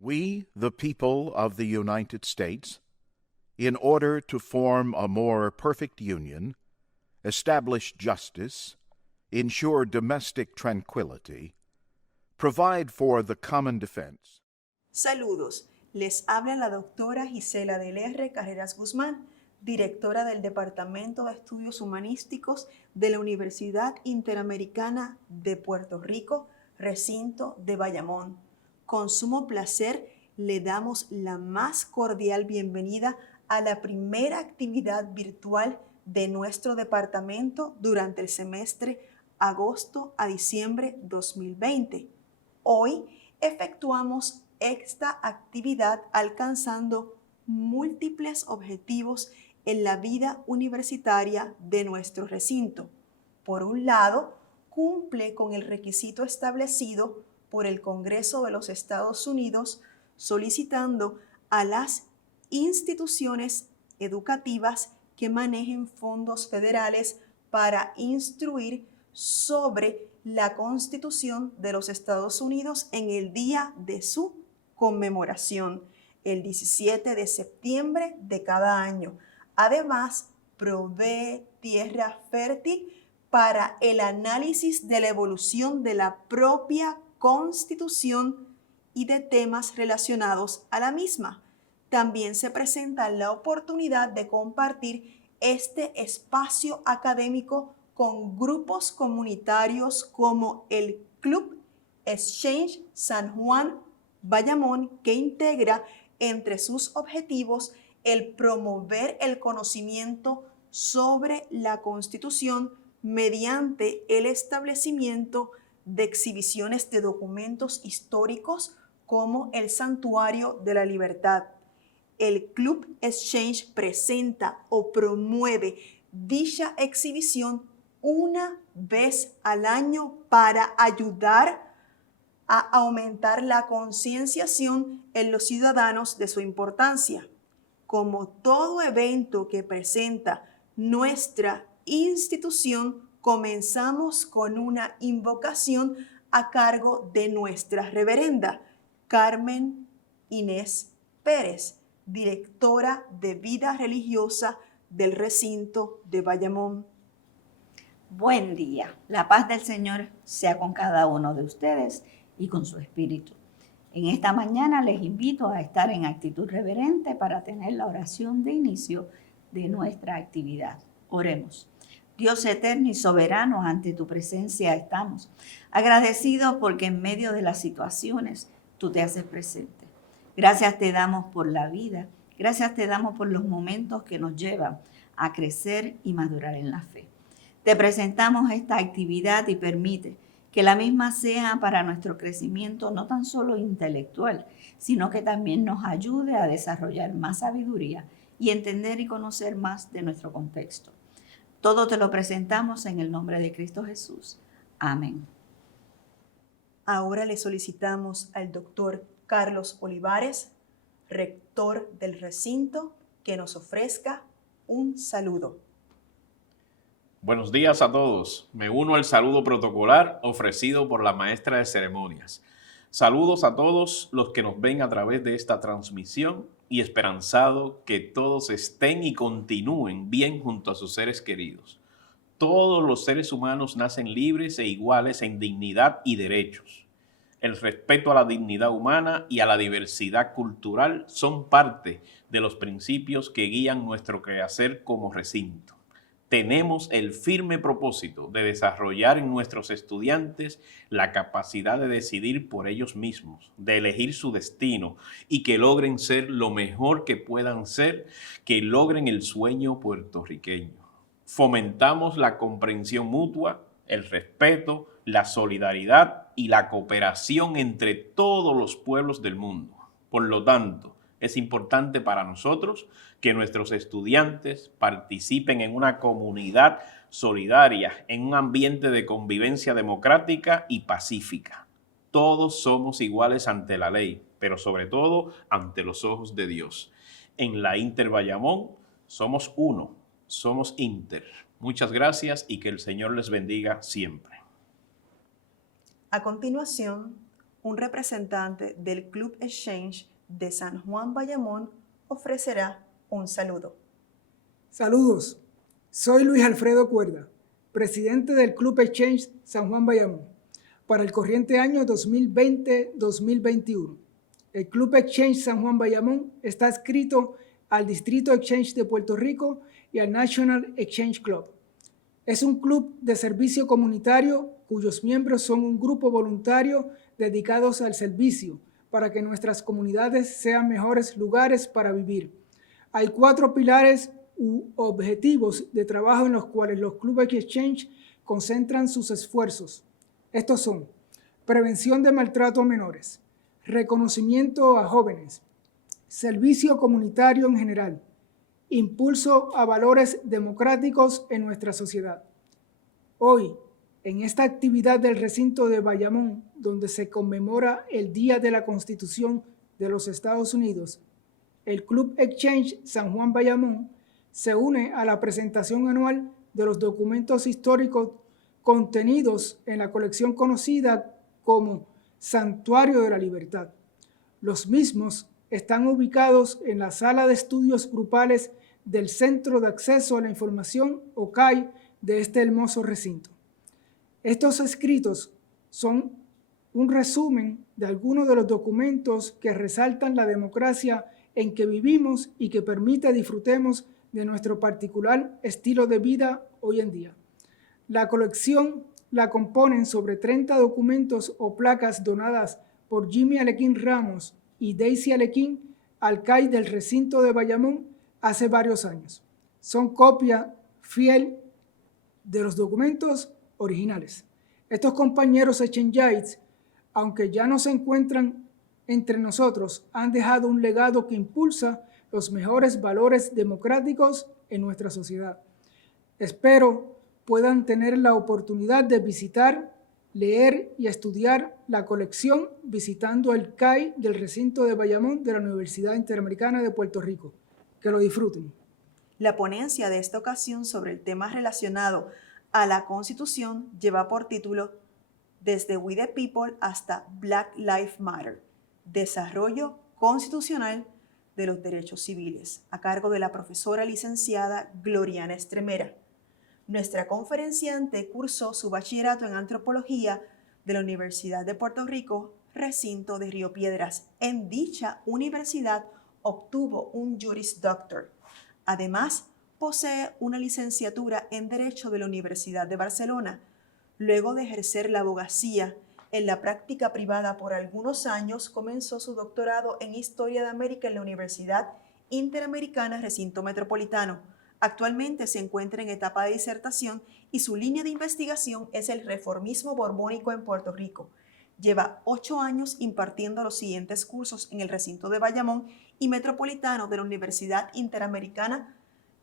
We, the people of the United States, in order to form a more perfect union, establish justice, ensure domestic tranquility, provide for the common defense. Saludos, les habla la doctora Gisela del R. Carreras Guzmán, directora del Departamento de Estudios Humanísticos de la Universidad Interamericana de Puerto Rico, recinto de Bayamón. Con sumo placer le damos la más cordial bienvenida a la primera actividad virtual de nuestro departamento durante el semestre agosto a diciembre 2020. Hoy efectuamos esta actividad alcanzando múltiples objetivos en la vida universitaria de nuestro recinto. Por un lado, cumple con el requisito establecido por el Congreso de los Estados Unidos solicitando a las instituciones educativas que manejen fondos federales para instruir sobre la Constitución de los Estados Unidos en el día de su conmemoración, el 17 de septiembre de cada año. Además, provee tierra fértil para el análisis de la evolución de la propia Constitución y de temas relacionados a la misma. También se presenta la oportunidad de compartir este espacio académico con grupos comunitarios como el Club Exchange San Juan Bayamón, que integra entre sus objetivos el promover el conocimiento sobre la Constitución mediante el establecimiento de exhibiciones de documentos históricos como el Santuario de la Libertad. El Club Exchange presenta o promueve dicha exhibición una vez al año para ayudar a aumentar la concienciación en los ciudadanos de su importancia. Como todo evento que presenta nuestra institución, comenzamos con una invocación a cargo de nuestra reverenda Carmen Inés Pérez, directora de vida religiosa del recinto de Bayamón. Buen día. La paz del Señor sea con cada uno de ustedes y con su espíritu. En esta mañana les invito a estar en actitud reverente para tener la oración de inicio de nuestra actividad. Oremos. Dios eterno y soberano, ante tu presencia estamos, agradecidos porque en medio de las situaciones tú te haces presente. Gracias te damos por la vida, gracias te damos por los momentos que nos llevan a crecer y madurar en la fe. Te presentamos esta actividad y permite que la misma sea para nuestro crecimiento no tan solo intelectual, sino que también nos ayude a desarrollar más sabiduría y entender y conocer más de nuestro contexto. Todo te lo presentamos en el nombre de Cristo Jesús. Amén. Ahora le solicitamos al doctor Carlos Olivares, rector del recinto, que nos ofrezca un saludo. Buenos días a todos. Me uno al saludo protocolar ofrecido por la maestra de ceremonias. Saludos a todos los que nos ven a través de esta transmisión y esperanzado que todos estén y continúen bien junto a sus seres queridos. Todos los seres humanos nacen libres e iguales en dignidad y derechos. El respeto a la dignidad humana y a la diversidad cultural son parte de los principios que guían nuestro quehacer como recinto. Tenemos el firme propósito de desarrollar en nuestros estudiantes la capacidad de decidir por ellos mismos, de elegir su destino y que logren ser lo mejor que puedan ser, que logren el sueño puertorriqueño. Fomentamos la comprensión mutua, el respeto, la solidaridad y la cooperación entre todos los pueblos del mundo. Por lo tanto, es importante para nosotros que nuestros estudiantes participen en una comunidad solidaria, en un ambiente de convivencia democrática y pacífica. Todos somos iguales ante la ley, pero sobre todo ante los ojos de Dios. En la Inter Bayamón somos uno, somos Inter. Muchas gracias y que el Señor les bendiga siempre. A continuación, un representante del Club Exchange de San Juan Bayamón ofrecerá un saludo. Saludos, soy Luis Alfredo Cuerda, presidente del Club Exchange San Juan Bayamón, para el corriente año 2020-2021. El Club Exchange San Juan Bayamón está adscrito al Distrito Exchange de Puerto Rico y al National Exchange Club. Es un club de servicio comunitario cuyos miembros son un grupo voluntario dedicados al servicio para que nuestras comunidades sean mejores lugares para vivir. Hay 4 pilares u objetivos de trabajo en los cuales los clubes Exchange concentran sus esfuerzos. Estos son: prevención de maltrato a menores, reconocimiento a jóvenes, servicio comunitario en general, impulso a valores democráticos en nuestra sociedad. Hoy, en esta actividad del recinto de Bayamón, donde se conmemora el Día de la Constitución de los Estados Unidos, el Club Exchange San Juan Bayamón se une a la presentación anual de los documentos históricos contenidos en la colección conocida como Santuario de la Libertad. Los mismos están ubicados en la Sala de Estudios Grupales del Centro de Acceso a la Información, o CAI, de este hermoso recinto. Estos escritos son un resumen de algunos de los documentos que resaltan la democracia en que vivimos y que permite disfrutemos de nuestro particular estilo de vida hoy en día. La colección la componen sobre 30 documentos o placas donadas por Jimmy Alequín Ramos y Daisy Alequín al CAI del recinto de Bayamón hace varios años. Son copia fiel de los documentos originales. Estos compañeros exchangites, aunque ya no se encuentran entre nosotros, han dejado un legado que impulsa los mejores valores democráticos en nuestra sociedad. Espero puedan tener la oportunidad de visitar, leer y estudiar la colección visitando el CAI del recinto de Bayamón de la Universidad Interamericana de Puerto Rico. Que lo disfruten. La ponencia de esta ocasión sobre el tema relacionado a la Constitución lleva por título Desde We the People hasta Black Lives Matter, Desarrollo Constitucional de los Derechos Civiles, a cargo de la profesora licenciada Gloriana Estremera. Nuestra conferenciante cursó su bachillerato en Antropología de la Universidad de Puerto Rico, recinto de Río Piedras. En dicha universidad obtuvo un Juris Doctor. Además, posee una licenciatura en Derecho de la Universidad de Barcelona. Luego de ejercer la abogacía en la práctica privada por algunos años, comenzó su doctorado en Historia de América en la Universidad Interamericana Recinto Metropolitano. Actualmente se encuentra en etapa de disertación y su línea de investigación es el reformismo borbónico en Puerto Rico. Lleva 8 años impartiendo los siguientes cursos en el recinto de Bayamón y Metropolitano de la Universidad Interamericana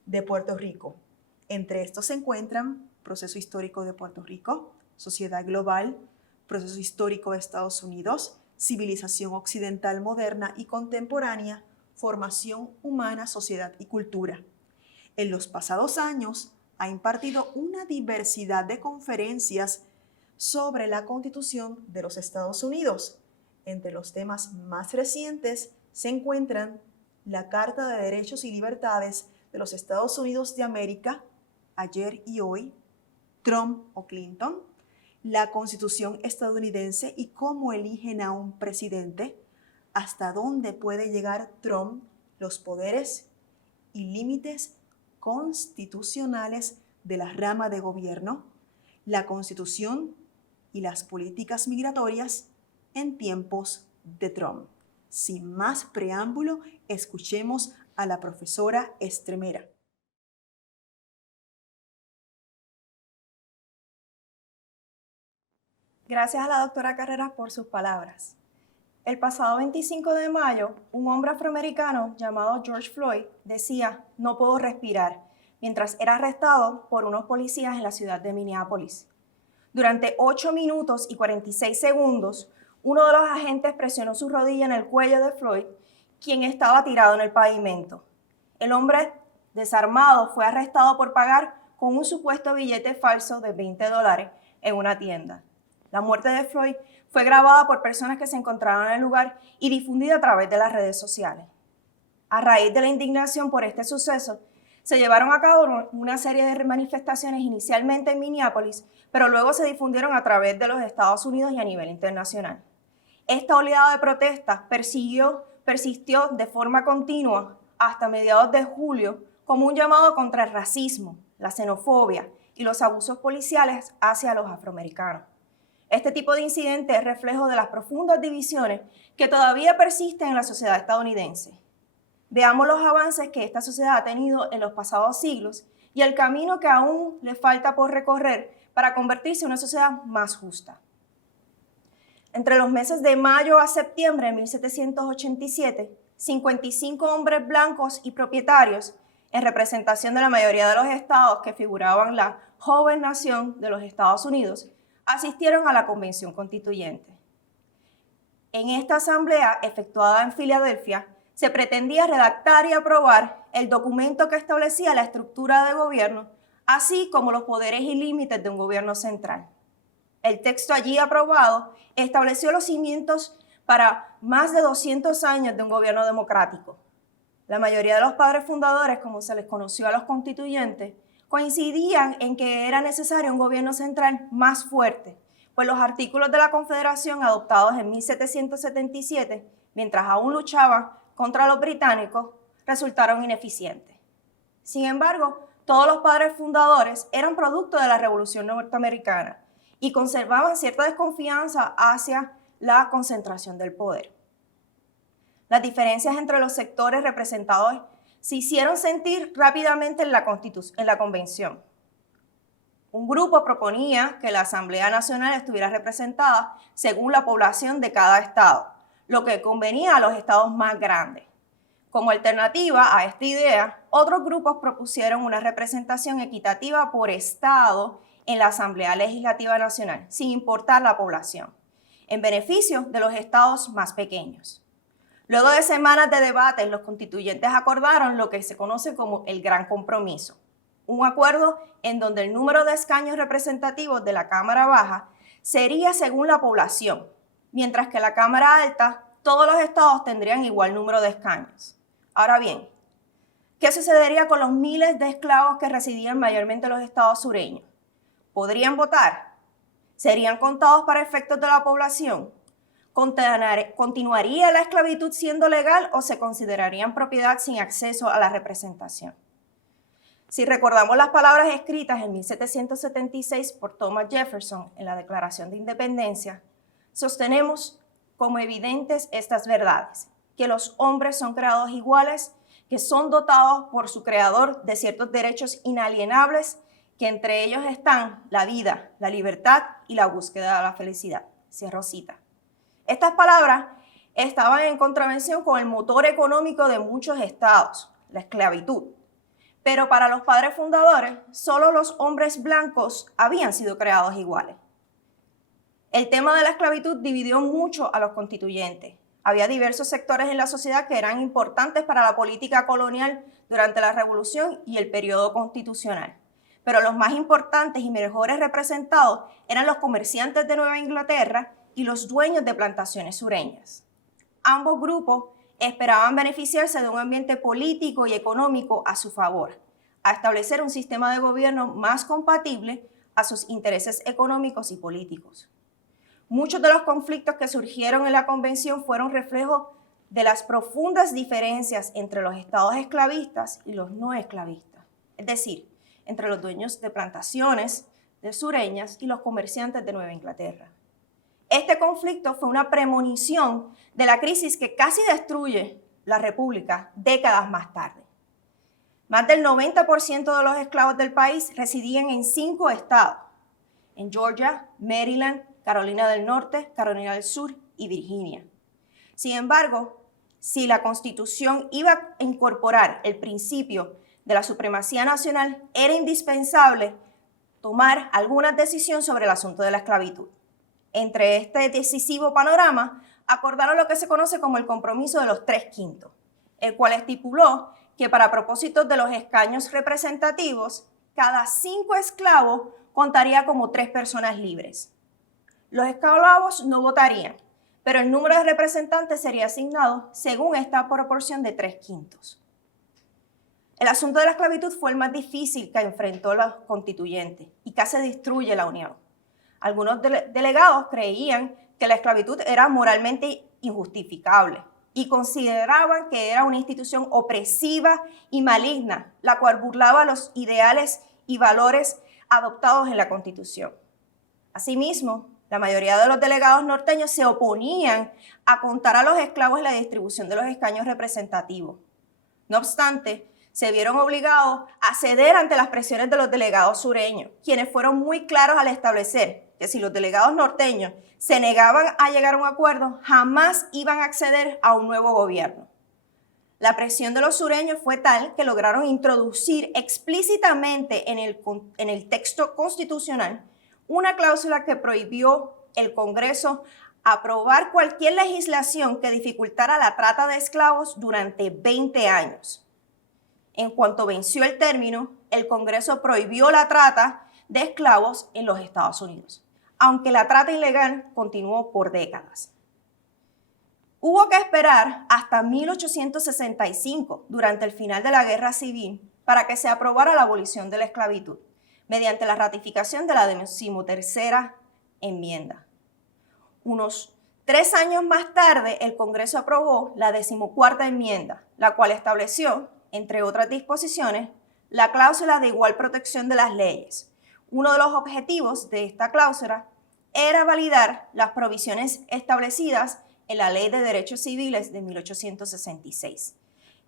de Puerto Rico. Entre estos se encuentran Proceso Histórico de Puerto Rico, Sociedad Global, Proceso Histórico de Estados Unidos, Civilización Occidental Moderna y Contemporánea, Formación Humana, Sociedad y Cultura. En los pasados años ha impartido una diversidad de conferencias sobre la Constitución de los Estados Unidos. Entre los temas más recientes se encuentran la Carta de Derechos y Libertades de los Estados Unidos de América, ayer y hoy, Trump o Clinton, la Constitución estadounidense y cómo eligen a un presidente, hasta dónde puede llegar Trump, los poderes y límites constitucionales de la rama de gobierno, la Constitución y las políticas migratorias en tiempos de Trump. Sin más preámbulo, escuchemos a la profesora Estremera. Gracias a la doctora Carreras por sus palabras. El pasado 25 de mayo, un hombre afroamericano llamado George Floyd decía, "No puedo respirar", mientras era arrestado por unos policías en la ciudad de Minneapolis. Durante 8 minutos y 46 segundos, uno de los agentes presionó su rodilla en el cuello de Floyd, quien estaba tirado en el pavimento. El hombre desarmado fue arrestado por pagar con un supuesto billete falso de $20 en una tienda. La muerte de Floyd fue grabada por personas que se encontraban en el lugar y difundida a través de las redes sociales. A raíz de la indignación por este suceso, se llevaron a cabo una serie de manifestaciones inicialmente en Minneapolis, pero luego se difundieron a través de los Estados Unidos y a nivel internacional. Esta oleada de protestas persistió de forma continua hasta mediados de julio como un llamado contra el racismo, la xenofobia y los abusos policiales hacia los afroamericanos. Este tipo de incidentes es reflejo de las profundas divisiones que todavía persisten en la sociedad estadounidense. Veamos los avances que esta sociedad ha tenido en los pasados siglos y el camino que aún le falta por recorrer para convertirse en una sociedad más justa. Entre los meses de mayo a septiembre de 1787, 55 hombres blancos y propietarios, en representación de la mayoría de los estados que figuraban la joven nación de los Estados Unidos, asistieron a la Convención Constituyente. En esta asamblea, efectuada en Filadelfia, se pretendía redactar y aprobar el documento que establecía la estructura de gobierno, así como los poderes y límites de un gobierno central. El texto allí aprobado estableció los cimientos para más de 200 años de un gobierno democrático. La mayoría de los padres fundadores, como se les conoció a los constituyentes, coincidían en que era necesario un gobierno central más fuerte, pues los artículos de la Confederación adoptados en 1777, mientras aún luchaban contra los británicos, resultaron ineficientes. Sin embargo, todos los padres fundadores eran producto de la Revolución Norteamericana y conservaban cierta desconfianza hacia la concentración del poder. Las diferencias entre los sectores representados se hicieron sentir rápidamente en la convención. Un grupo proponía que la Asamblea Nacional estuviera representada según la población de cada estado, lo que convenía a los estados más grandes. Como alternativa a esta idea, otros grupos propusieron una representación equitativa por estado en la Asamblea Legislativa Nacional, sin importar la población, en beneficio de los estados más pequeños. Luego de semanas de debates, los constituyentes acordaron lo que se conoce como el Gran Compromiso, un acuerdo en donde el número de escaños representativos de la Cámara Baja sería según la población, mientras que la Cámara Alta, todos los estados tendrían igual número de escaños. Ahora bien, ¿qué sucedería con los miles de esclavos que residían mayormente en los estados sureños? ¿Podrían votar? ¿Serían contados para efectos de la población? ¿Continuaría la esclavitud siendo legal o se considerarían propiedad sin acceso a la representación? Si recordamos las palabras escritas en 1776 por Thomas Jefferson en la Declaración de Independencia, sostenemos como evidentes estas verdades, que los hombres son creados iguales, que son dotados por su creador de ciertos derechos inalienables, que entre ellos están la vida, la libertad y la búsqueda de la felicidad. Cierro cita. Estas palabras estaban en contravención con el motor económico de muchos estados, la esclavitud. Pero para los padres fundadores, solo los hombres blancos habían sido creados iguales. El tema de la esclavitud dividió mucho a los constituyentes. Había diversos sectores en la sociedad que eran importantes para la política colonial durante la Revolución y el periodo constitucional. Pero los más importantes y mejores representados eran los comerciantes de Nueva Inglaterra y los dueños de plantaciones sureñas. Ambos grupos esperaban beneficiarse de un ambiente político y económico a su favor, a establecer un sistema de gobierno más compatible a sus intereses económicos y políticos. Muchos de los conflictos que surgieron en la convención fueron reflejo de las profundas diferencias entre los estados esclavistas y los no esclavistas, es decir, entre los dueños de plantaciones de sureñas y los comerciantes de Nueva Inglaterra. Este conflicto fue una premonición de la crisis que casi destruye la República décadas más tarde. Más del 90% de los esclavos del país residían en 5 estados, en Georgia, Maryland, Carolina del Norte, Carolina del Sur y Virginia. Sin embargo, si la Constitución iba a incorporar el principio de la supremacía nacional, era indispensable tomar alguna decisión sobre el asunto de la esclavitud. Entre este decisivo panorama, acordaron lo que se conoce como el compromiso de los 3/5, el cual estipuló que para propósitos de los escaños representativos, cada 5 esclavos contaría como 3 personas libres. los esclavos no votarían, pero el número de representantes sería asignado según esta proporción de 3/5. El asunto de la esclavitud fue el más difícil que enfrentó los constituyentes y casi destruye la Unión. Algunos delegados creían que la esclavitud era moralmente injustificable y consideraban que era una institución opresiva y maligna, la cual burlaba los ideales y valores adoptados en la Constitución. Asimismo, la mayoría de los delegados norteños se oponían a contar a los esclavos en la distribución de los escaños representativos. No obstante, se vieron obligados a ceder ante las presiones de los delegados sureños, quienes fueron muy claros al establecer que si los delegados norteños se negaban a llegar a un acuerdo, jamás iban a acceder a un nuevo gobierno. La presión de los sureños fue tal que lograron introducir explícitamente en el texto constitucional una cláusula que prohibió el Congreso aprobar cualquier legislación que dificultara la trata de esclavos durante 20 años. En cuanto venció el término, el Congreso prohibió la trata de esclavos en los Estados Unidos, aunque la trata ilegal continuó por décadas. Hubo que esperar hasta 1865, durante el final de la Guerra Civil, para que se aprobara la abolición de la esclavitud, mediante la ratificación de la 13ª enmienda. Unos 3 años más tarde, el Congreso aprobó la 14ª enmienda, la cual estableció, entre otras disposiciones, la cláusula de igual protección de las leyes. Uno de los objetivos de esta cláusula era validar las provisiones establecidas en la Ley de Derechos Civiles de 1866,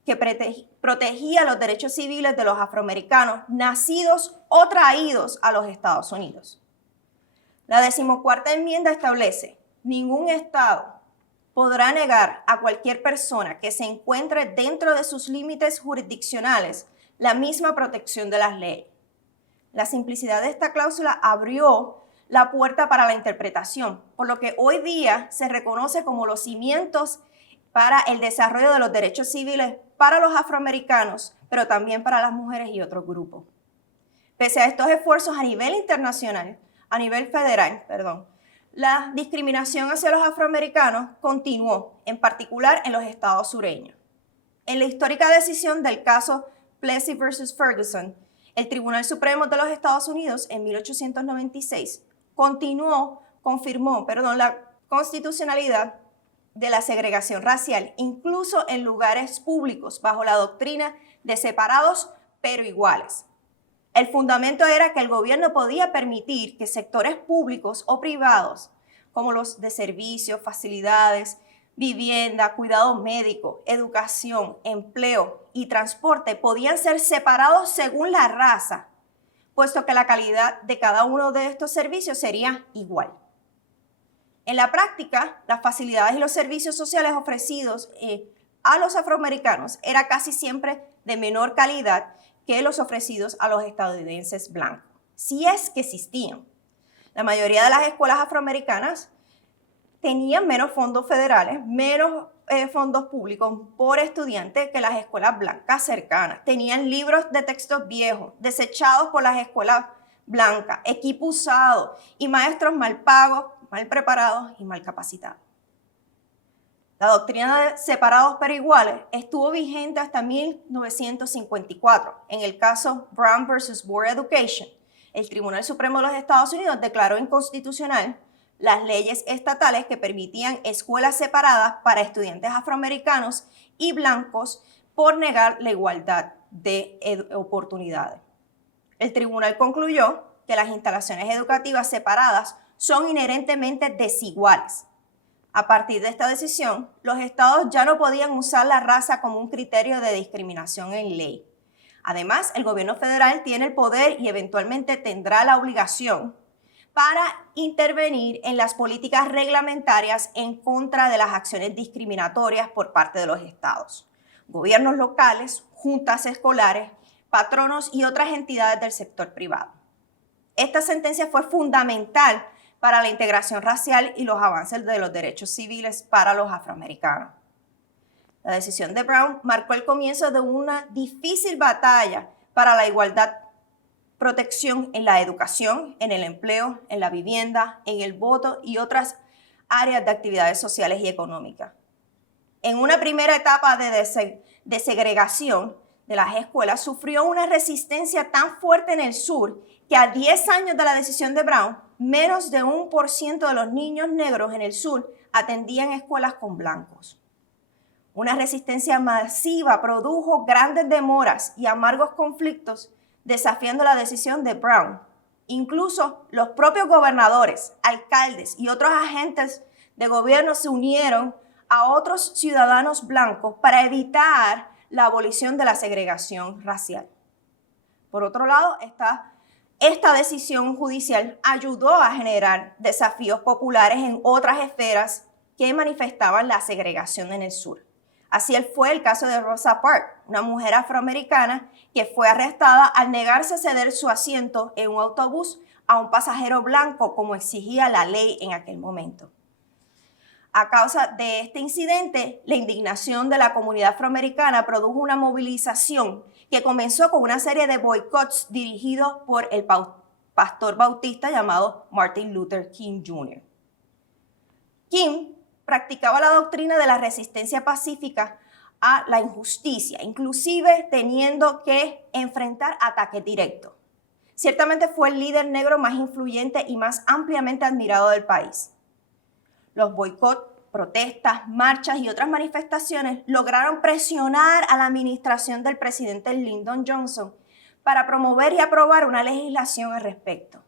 que protegía los derechos civiles de los afroamericanos nacidos o traídos a los Estados Unidos. La 14ª enmienda establece: ningún Estado podrá negar a cualquier persona que se encuentre dentro de sus límites jurisdiccionales la misma protección de las leyes. La simplicidad de esta cláusula abrió la puerta para la interpretación, por lo que hoy día se reconoce como los cimientos para el desarrollo de los derechos civiles para los afroamericanos, pero también para las mujeres y otros grupos. Pese a estos esfuerzos a nivel internacional, a nivel federal, la discriminación hacia los afroamericanos continuó, en particular en los estados sureños. En la histórica decisión del caso Plessy versus Ferguson, el Tribunal Supremo de los Estados Unidos en 1896 confirmó la constitucionalidad de la segregación racial, incluso en lugares públicos, bajo la doctrina de separados pero iguales. El fundamento era que el gobierno podía permitir que sectores públicos o privados, como los de servicios, facilidades, vivienda, cuidado médico, educación, empleo y transporte, podían ser separados según la raza, puesto que la calidad de cada uno de estos servicios sería igual. En la práctica, las facilidades y los servicios sociales ofrecidos a los afroamericanos eran casi siempre de menor calidad que los ofrecidos a los estadounidenses blancos, si es que existían. La mayoría de las escuelas afroamericanas tenían menos fondos federales, menos fondos públicos por estudiante que las escuelas blancas cercanas. Tenían libros de textos viejos, desechados por las escuelas blancas, equipo usado y maestros mal pagos, mal preparados y mal capacitados. La doctrina de separados pero iguales estuvo vigente hasta 1954. En el caso Brown versus Board Education, el Tribunal Supremo de los Estados Unidos declaró inconstitucional las leyes estatales que permitían escuelas separadas para estudiantes afroamericanos y blancos por negar la igualdad de oportunidades. El tribunal concluyó que las instalaciones educativas separadas son inherentemente desiguales. A partir de esta decisión, los estados ya no podían usar la raza como un criterio de discriminación en ley. Además, el gobierno federal tiene el poder y eventualmente tendrá la obligación para intervenir en las políticas reglamentarias en contra de las acciones discriminatorias por parte de los estados, gobiernos locales, juntas escolares, patronos y otras entidades del sector privado. Esta sentencia fue fundamental para la integración racial y los avances de los derechos civiles para los afroamericanos. La decisión de Brown marcó el comienzo de una difícil batalla para la igualdad protección en la educación, en el empleo, en la vivienda, en el voto y otras áreas de actividades sociales y económicas. En una primera etapa de segregación de las escuelas, sufrió una resistencia tan fuerte en el sur que a 10 años de la decisión de Brown, menos de 1% de los niños negros en el sur atendían escuelas con blancos. Una resistencia masiva produjo grandes demoras y amargos conflictos desafiando la decisión de Brown. Incluso los propios gobernadores, alcaldes y otros agentes de gobierno se unieron a otros ciudadanos blancos para evitar la abolición de la segregación racial. Por otro lado, esta decisión judicial ayudó a generar desafíos populares en otras esferas que manifestaban la segregación en el sur. Así fue el caso de Rosa Parks, una mujer afroamericana que fue arrestada al negarse a ceder su asiento en un autobús a un pasajero blanco como exigía la ley en aquel momento. A causa de este incidente, la indignación de la comunidad afroamericana produjo una movilización que comenzó con una serie de boicots dirigidos por el pastor bautista llamado Martin Luther King Jr. King practicaba la doctrina de la resistencia pacífica a la injusticia, inclusive teniendo que enfrentar ataques directos. Ciertamente fue el líder negro más influyente y más ampliamente admirado del país. Los boicots, protestas, marchas y otras manifestaciones lograron presionar a la administración del presidente Lyndon Johnson para promover y aprobar una legislación al respecto.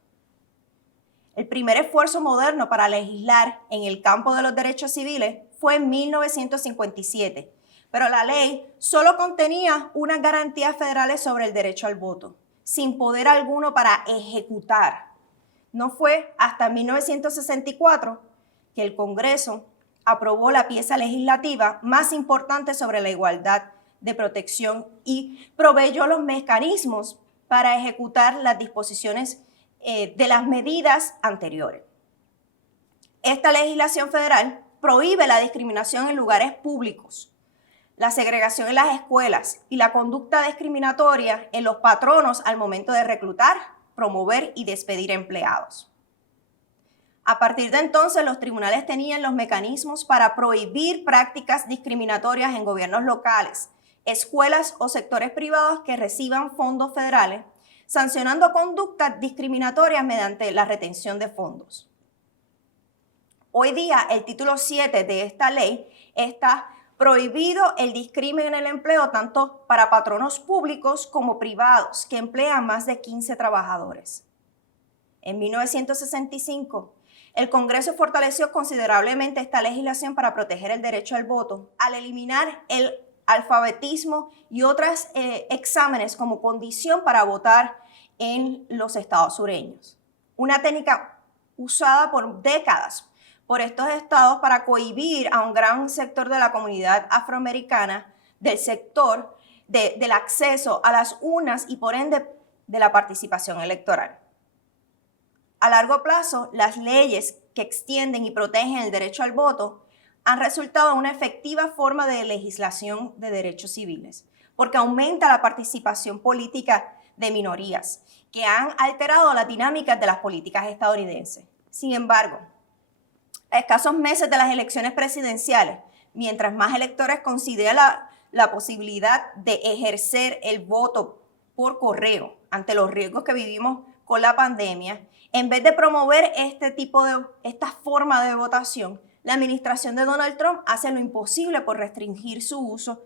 El primer esfuerzo moderno para legislar en el campo de los derechos civiles fue en 1957, pero la ley solo contenía unas garantías federales sobre el derecho al voto, sin poder alguno para ejecutar. No fue hasta 1964 que el Congreso aprobó la pieza legislativa más importante sobre la igualdad de protección y proveyó los mecanismos para ejecutar las disposiciones de las medidas anteriores. Esta legislación federal prohíbe la discriminación en lugares públicos, la segregación en las escuelas y la conducta discriminatoria en los patronos al momento de reclutar, promover y despedir empleados. A partir de entonces, los tribunales tenían los mecanismos para prohibir prácticas discriminatorias en gobiernos locales, escuelas o sectores privados que reciban fondos federales, sancionando conductas discriminatorias mediante la retención de fondos. Hoy día, el título 7 de esta ley está prohibido el discrimen en el empleo tanto para patronos públicos como privados que emplean más de 15 trabajadores. En 1965, el Congreso fortaleció considerablemente esta legislación para proteger el derecho al voto al eliminar el alfabetismo y otros exámenes como condición para votar en los estados sureños. Una técnica usada por décadas por estos estados para cohibir a un gran sector de la comunidad afroamericana del sector del acceso a las urnas y por ende de la participación electoral. A largo plazo, las leyes que extienden y protegen el derecho al voto han resultado una efectiva forma de legislación de derechos civiles, porque aumenta la participación política de minorías, que han alterado las dinámicas de las políticas estadounidenses. Sin embargo, a escasos meses de las elecciones presidenciales, mientras más electores consideran la posibilidad de ejercer el voto por correo ante los riesgos que vivimos con la pandemia, en vez de promover esta forma de votación, la administración de Donald Trump hace lo imposible por restringir su uso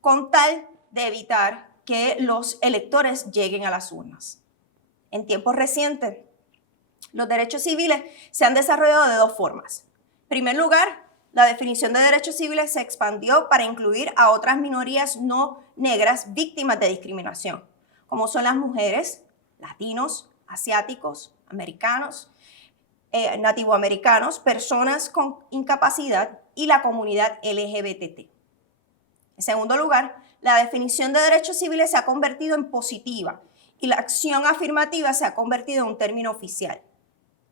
con tal de evitar que los electores lleguen a las urnas. En tiempos recientes, los derechos civiles se han desarrollado de dos formas. En primer lugar, la definición de derechos civiles se expandió para incluir a otras minorías no negras víctimas de discriminación, como son las mujeres, latinos, asiáticos, americanos, nativoamericanos, personas con incapacidad y la comunidad LGBT. En segundo lugar, la definición de derechos civiles se ha convertido en positiva y la acción afirmativa se ha convertido en un término oficial.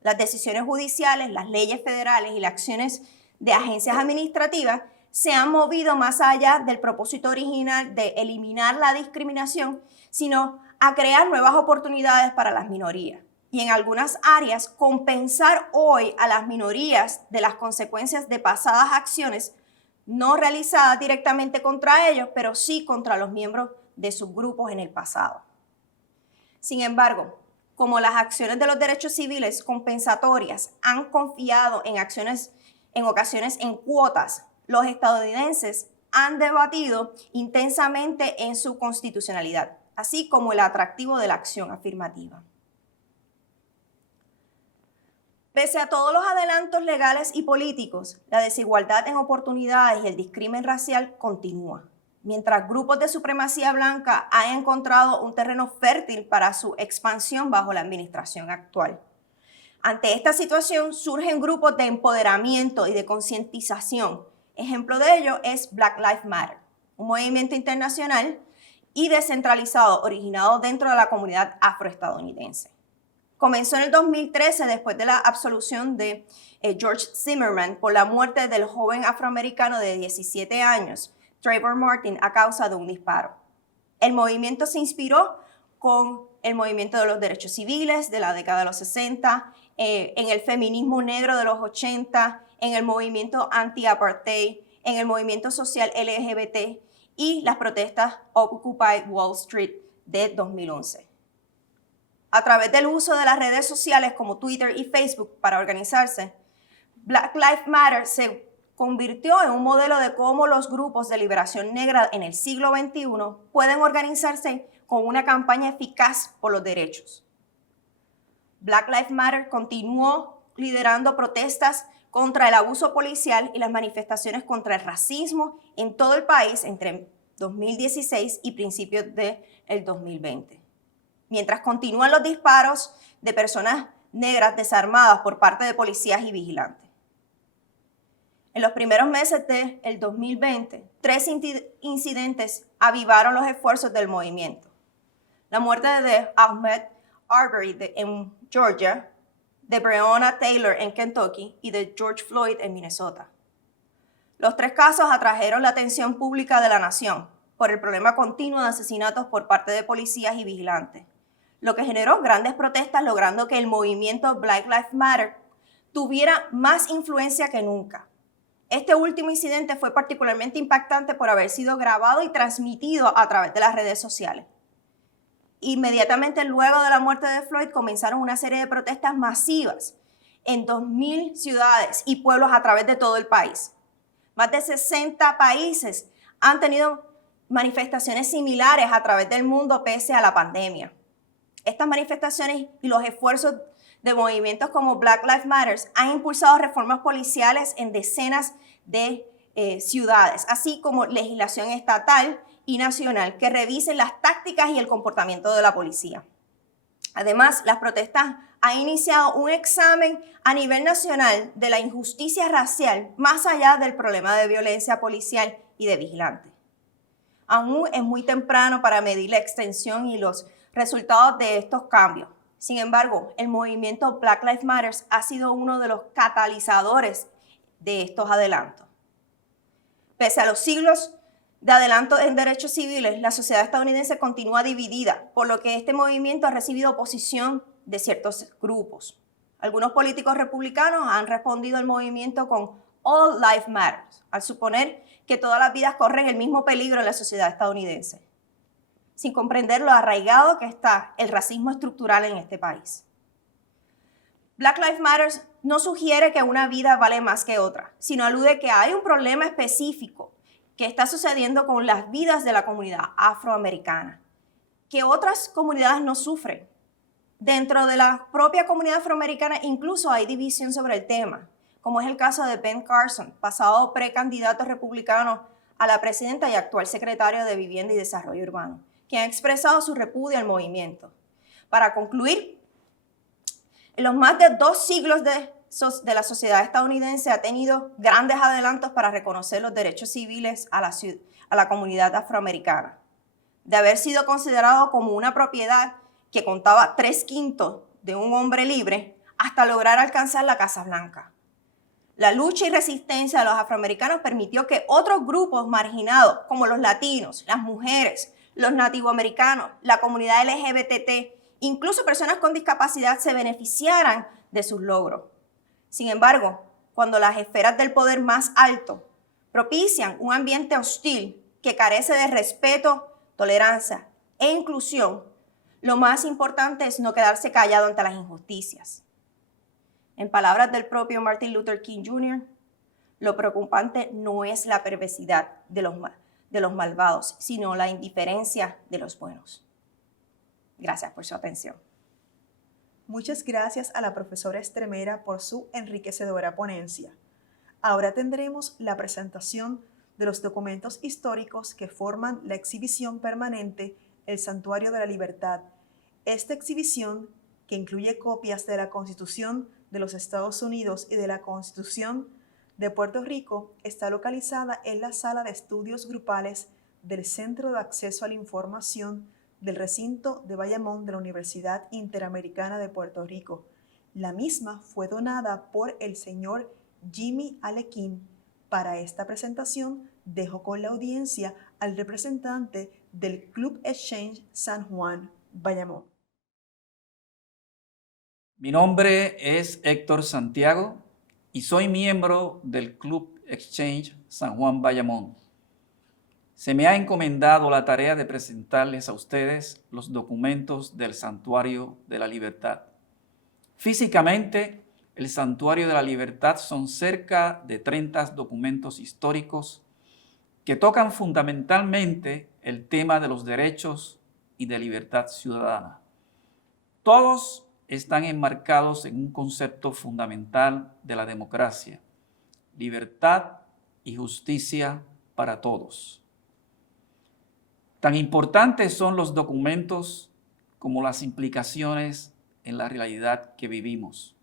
Las decisiones judiciales, las leyes federales y las acciones de agencias administrativas se han movido más allá del propósito original de eliminar la discriminación, sino a crear nuevas oportunidades para las minorías y en algunas áreas compensar hoy a las minorías de las consecuencias de pasadas acciones no realizadas directamente contra ellos, pero sí contra los miembros de sus grupos en el pasado. Sin embargo, como las acciones de los derechos civiles compensatorias han confiado en ocasiones en cuotas, los estadounidenses han debatido intensamente en su constitucionalidad, así como el atractivo de la acción afirmativa. Pese a todos los adelantos legales y políticos, la desigualdad en oportunidades y el discrimen racial continúa, mientras grupos de supremacía blanca han encontrado un terreno fértil para su expansión bajo la administración actual. Ante esta situación surgen grupos de empoderamiento y de concientización. Ejemplo de ello es Black Lives Matter, un movimiento internacional y descentralizado originado dentro de la comunidad afroestadounidense. Comenzó en el 2013 después de la absolución de George Zimmerman por la muerte del joven afroamericano de 17 años, Trayvon Martin, a causa de un disparo. El movimiento se inspiró con el movimiento de los derechos civiles de la década de los 60, en el feminismo negro de los 80, en el movimiento anti-apartheid, en el movimiento social LGBT y las protestas Occupy Wall Street de 2011. A través del uso de las redes sociales como Twitter y Facebook para organizarse, Black Lives Matter se convirtió en un modelo de cómo los grupos de liberación negra en el siglo XXI pueden organizarse con una campaña eficaz por los derechos. Black Lives Matter continuó liderando protestas contra el abuso policial y las manifestaciones contra el racismo en todo el país entre 2016 y principios del 2020. Mientras continúan los disparos de personas negras desarmadas por parte de policías y vigilantes. En los primeros meses del 2020, 3 incidentes avivaron los esfuerzos del movimiento. La muerte de Ahmaud Arbery en Georgia, de Breonna Taylor en Kentucky y de George Floyd en Minnesota. Los 3 casos atrajeron la atención pública de la nación por el problema continuo de asesinatos por parte de policías y vigilantes, lo que generó grandes protestas, logrando que el movimiento Black Lives Matter tuviera más influencia que nunca. Este último incidente fue particularmente impactante por haber sido grabado y transmitido a través de las redes sociales. Inmediatamente luego de la muerte de Floyd comenzaron una serie de protestas masivas en 2.000 ciudades y pueblos a través de todo el país. Más de 60 países han tenido manifestaciones similares a través del mundo pese a la pandemia. Estas manifestaciones y los esfuerzos de movimientos como Black Lives Matter han impulsado reformas policiales en decenas de ciudades, así como legislación estatal y nacional que revisen las tácticas y el comportamiento de la policía. Además, las protestas han iniciado un examen a nivel nacional de la injusticia racial más allá del problema de violencia policial y de vigilantes. Aún es muy temprano para medir la extensión y los resultados de estos cambios. Sin embargo, el movimiento Black Lives Matter ha sido uno de los catalizadores de estos adelantos. Pese a los siglos de adelanto en derechos civiles, la sociedad estadounidense continúa dividida, por lo que este movimiento ha recibido oposición de ciertos grupos. Algunos políticos republicanos han respondido al movimiento con All Lives Matter, al suponer que todas las vidas corren el mismo peligro en la sociedad estadounidense, sin comprender lo arraigado que está el racismo estructural en este país. Black Lives Matter no sugiere que una vida vale más que otra, sino alude que hay un problema específico que está sucediendo con las vidas de la comunidad afroamericana, que otras comunidades no sufren. Dentro de la propia comunidad afroamericana incluso hay división sobre el tema, como es el caso de Ben Carson, pasado precandidato republicano a la presidenta y actual secretario de Vivienda y Desarrollo Urbano, quien ha expresado su repudio al movimiento. Para concluir, en los más de 2 siglos de la sociedad estadounidense ha tenido grandes adelantos para reconocer los derechos civiles a la comunidad afroamericana. De haber sido considerado como una propiedad que contaba 3/5 de un hombre libre, hasta lograr alcanzar la Casa Blanca. La lucha y resistencia de los afroamericanos permitió que otros grupos marginados, como los latinos, las mujeres, los nativoamericanos, la comunidad LGBT, incluso personas con discapacidad se beneficiaran de sus logros. Sin embargo, cuando las esferas del poder más alto propician un ambiente hostil que carece de respeto, tolerancia e inclusión, lo más importante es no quedarse callado ante las injusticias. En palabras del propio Martin Luther King Jr., lo preocupante no es la perversidad de los malvados, sino la indiferencia de los buenos. Gracias por su atención. Muchas gracias a la profesora Estremera por su enriquecedora ponencia. Ahora tendremos la presentación de los documentos históricos que forman la exhibición permanente El Santuario de la Libertad. Esta exhibición, que incluye copias de la Constitución de los Estados Unidos y de la Constitución de Puerto Rico, está localizada en la Sala de Estudios Grupales del Centro de Acceso a la Información del recinto de Bayamón de la Universidad Interamericana de Puerto Rico. La misma fue donada por el señor Jimmy Alequín. Para esta presentación dejo con la audiencia al representante del Club Exchange San Juan, Bayamón. Mi nombre es Héctor Santiago y soy miembro del Club Exchange San Juan, Bayamón. Se me ha encomendado la tarea de presentarles a ustedes los documentos del Santuario de la Libertad. Físicamente, el Santuario de la Libertad son cerca de 30 documentos históricos que tocan fundamentalmente el tema de los derechos y de libertad ciudadana. Todos están enmarcados en un concepto fundamental de la democracia: libertad y justicia para todos. Tan importantes son los documentos como las implicaciones en la realidad que vivimos.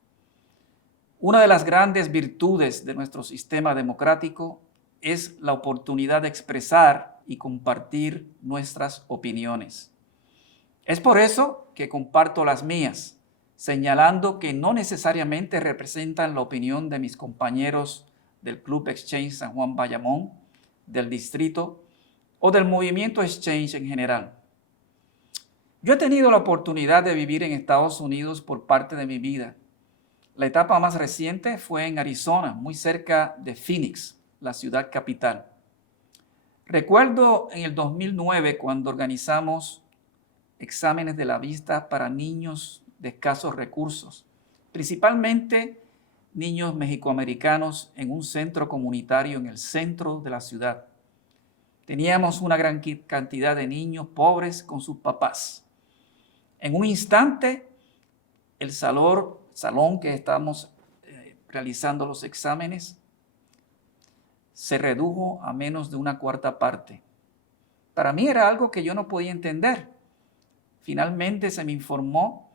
Una de las grandes virtudes de nuestro sistema democrático es la oportunidad de expresar y compartir nuestras opiniones. Es por eso que comparto las mías, señalando que no necesariamente representan la opinión de mis compañeros del Club Exchange San Juan Bayamón, del distrito o del movimiento Exchange en general. Yo he tenido la oportunidad de vivir en Estados Unidos por parte de mi vida. La etapa más reciente fue en Arizona, muy cerca de Phoenix, la ciudad capital. Recuerdo en el 2009 cuando organizamos exámenes de la vista para niños de escasos recursos, principalmente niños mexicoamericanos, en un centro comunitario en el centro de la ciudad. Teníamos una gran cantidad de niños pobres con sus papás. En un instante, el salón que estamos realizando los exámenes se redujo a menos de una cuarta parte. Para mí era algo que yo no podía entender. Finalmente se me informó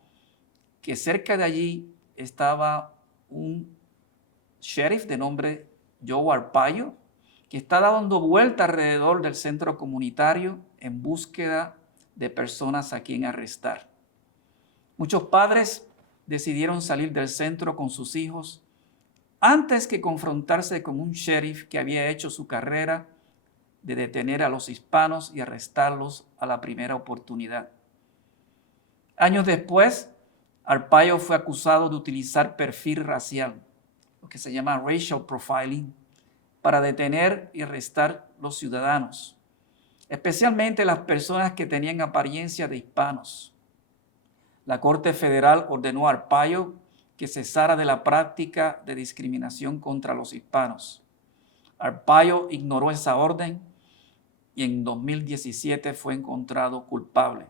que cerca de allí estaba un sheriff de nombre Joe Arpaio, que está dando vuelta alrededor del centro comunitario en búsqueda de personas a quien arrestar. Muchos padres decidieron salir del centro con sus hijos antes que confrontarse con un sheriff que había hecho su carrera de detener a los hispanos y arrestarlos a la primera oportunidad. Años después, Arpaio fue acusado de utilizar perfil racial, lo que se llama racial profiling, para detener y arrestar los ciudadanos, especialmente las personas que tenían apariencia de hispanos. La Corte Federal ordenó a Arpaio que cesara de la práctica de discriminación contra los hispanos. Arpaio ignoró esa orden y en 2017 fue encontrado culpable.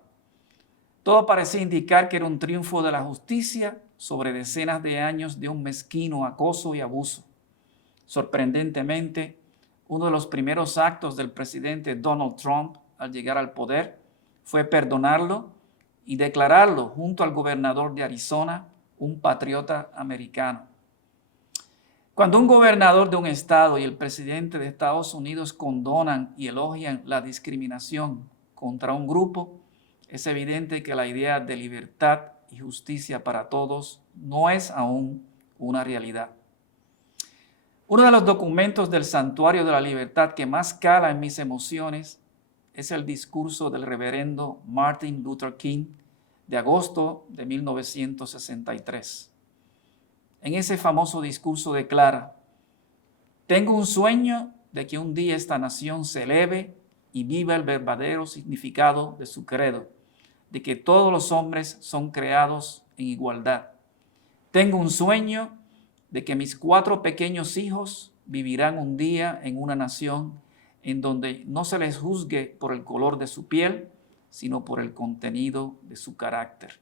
Todo parecía indicar que era un triunfo de la justicia sobre decenas de años de un mezquino acoso y abuso. Sorprendentemente, uno de los primeros actos del presidente Donald Trump al llegar al poder fue perdonarlo y declararlo, junto al gobernador de Arizona, un patriota americano. Cuando un gobernador de un estado y el presidente de Estados Unidos condonan y elogian la discriminación contra un grupo, es evidente que la idea de libertad y justicia para todos no es aún una realidad. Uno de los documentos del Santuario de la Libertad que más cala en mis emociones es el discurso del reverendo Martin Luther King de agosto de 1963. En ese famoso discurso declara: tengo un sueño de que un día esta nación se eleve y viva el verdadero significado de su credo, de que todos los hombres son creados en igualdad. Tengo un sueño de que mis 4 pequeños hijos vivirán un día en una nación en donde no se les juzgue por el color de su piel, sino por el contenido de su carácter.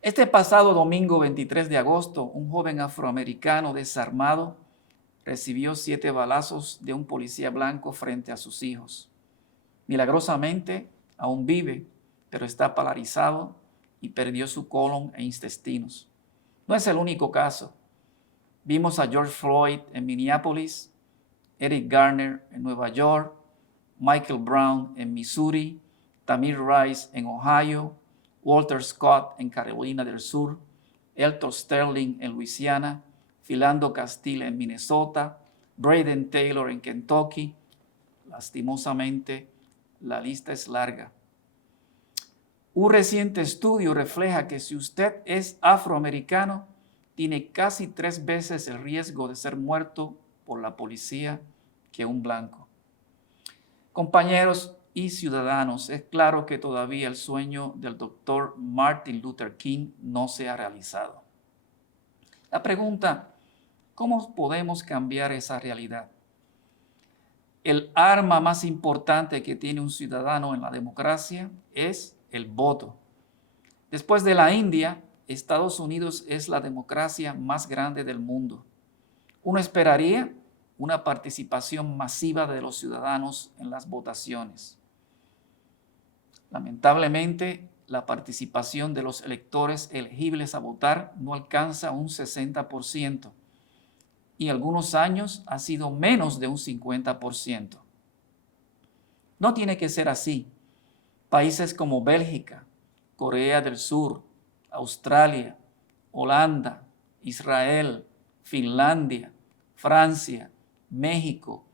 Este pasado domingo 23 de agosto, un joven afroamericano desarmado recibió 7 balazos de un policía blanco frente a sus hijos. Milagrosamente, aún vive, pero está paralizado y perdió su colon e intestinos. No es el único caso. Vimos a George Floyd en Minneapolis, Eric Garner en Nueva York, Michael Brown en Missouri, Tamir Rice en Ohio, Walter Scott en Carolina del Sur, Elton Sterling en Luisiana, Philando Castile en Minnesota, Breonna Taylor en Kentucky. Lastimosamente, la lista es larga. Un reciente estudio refleja que si usted es afroamericano, tiene casi 3 veces el riesgo de ser muerto por la policía que un blanco. Compañeros y ciudadanos, es claro que todavía el sueño del doctor Martin Luther King no se ha realizado. La pregunta: ¿cómo podemos cambiar esa realidad? El arma más importante que tiene un ciudadano en la democracia es el voto. Después de la India, Estados Unidos es la democracia más grande del mundo. Uno esperaría una participación masiva de los ciudadanos en las votaciones. Lamentablemente, la participación de los electores elegibles a votar no alcanza un 60%. Y en algunos años ha sido menos de un 50%. No tiene que ser así. Países como Bélgica, Corea del Sur, Australia, Holanda, Israel, Finlandia, Francia, México,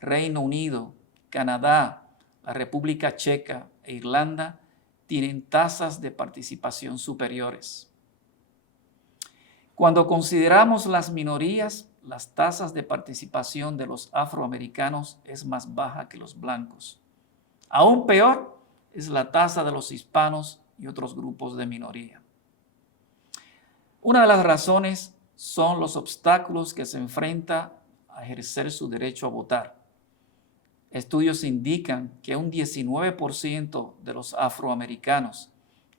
Reino Unido, Canadá, la República Checa e Irlanda tienen tasas de participación superiores. Cuando consideramos las minorías, las tasas de participación de los afroamericanos es más baja que los blancos. Aún peor es la tasa de los hispanos y otros grupos de minoría. Una de las razones son los obstáculos que se enfrenta a ejercer su derecho a votar. Estudios indican que un 19% de los afroamericanos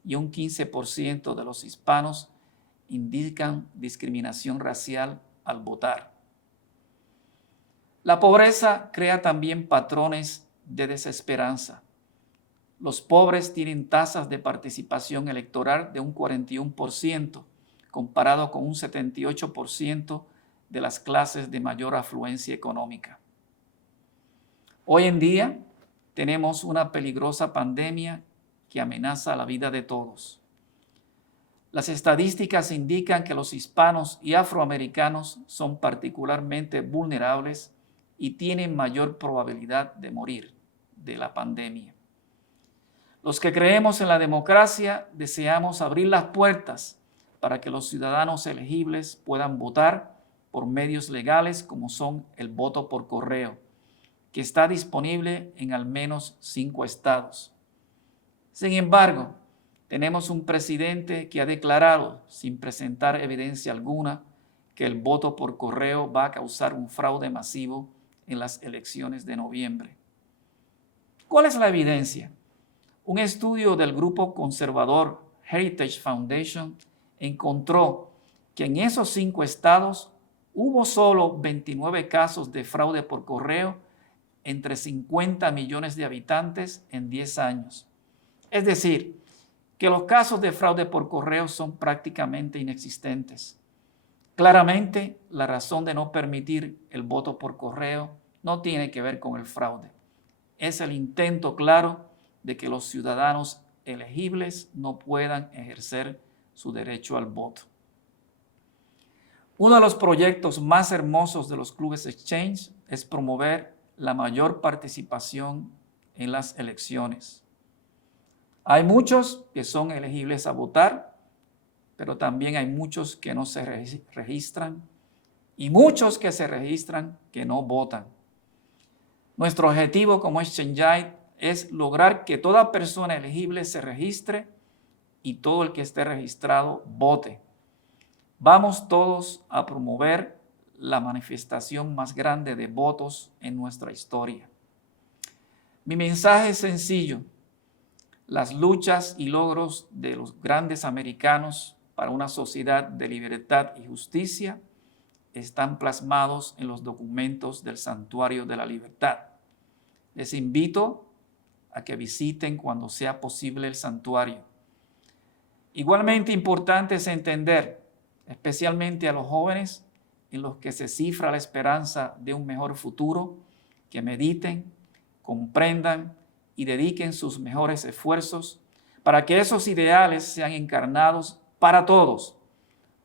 y un 15% de los hispanos indican discriminación racial al votar. La pobreza crea también patrones de desesperanza. Los pobres tienen tasas de participación electoral de un 41%, comparado con un 78% de las clases de mayor afluencia económica. Hoy en día tenemos una peligrosa pandemia que amenaza la vida de todos. Las estadísticas indican que los hispanos y afroamericanos son particularmente vulnerables y tienen mayor probabilidad de morir de la pandemia. Los que creemos en la democracia deseamos abrir las puertas para que los ciudadanos elegibles puedan votar por medios legales como son el voto por correo, que está disponible en al menos 5 estados. Sin embargo, tenemos un presidente que ha declarado, sin presentar evidencia alguna, que el voto por correo va a causar un fraude masivo en las elecciones de noviembre. ¿Cuál es la evidencia? Un estudio del grupo conservador Heritage Foundation encontró que en esos 5 estados hubo solo 29 casos de fraude por correo entre 50 millones de habitantes en 10 años. Es decir, que los casos de fraude por correo son prácticamente inexistentes. Claramente, la razón de no permitir el voto por correo no tiene que ver con el fraude. Es el intento claro de que los ciudadanos elegibles no puedan ejercer su derecho al voto. Uno de los proyectos más hermosos de los clubes Exchange es promover la mayor participación en las elecciones. Hay muchos que son elegibles a votar, pero también hay muchos que no se registran y muchos que se registran que no votan. Nuestro objetivo como Exchangeite es lograr que toda persona elegible se registre y todo el que esté registrado vote. Vamos todos a promover la manifestación más grande de votos en nuestra historia. Mi mensaje es sencillo. Las luchas y logros de los grandes americanos para una sociedad de libertad y justicia están plasmados en los documentos del Santuario de la Libertad. Les invito a que visiten cuando sea posible el santuario. Igualmente importante es entender, especialmente a los jóvenes, en los que se cifra la esperanza de un mejor futuro, que mediten, comprendan y dediquen sus mejores esfuerzos para que esos ideales sean encarnados para todos,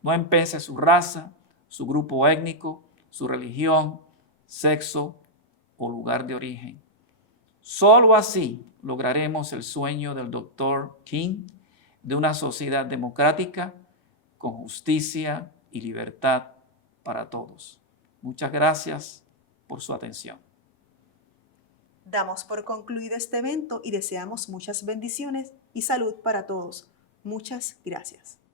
no empiece su raza, su grupo étnico, su religión, sexo o lugar de origen. Solo así lograremos el sueño del Dr. King de una sociedad democrática con justicia y libertad para todos. Muchas gracias por su atención. Damos por concluido este evento y deseamos muchas bendiciones y salud para todos. Muchas gracias.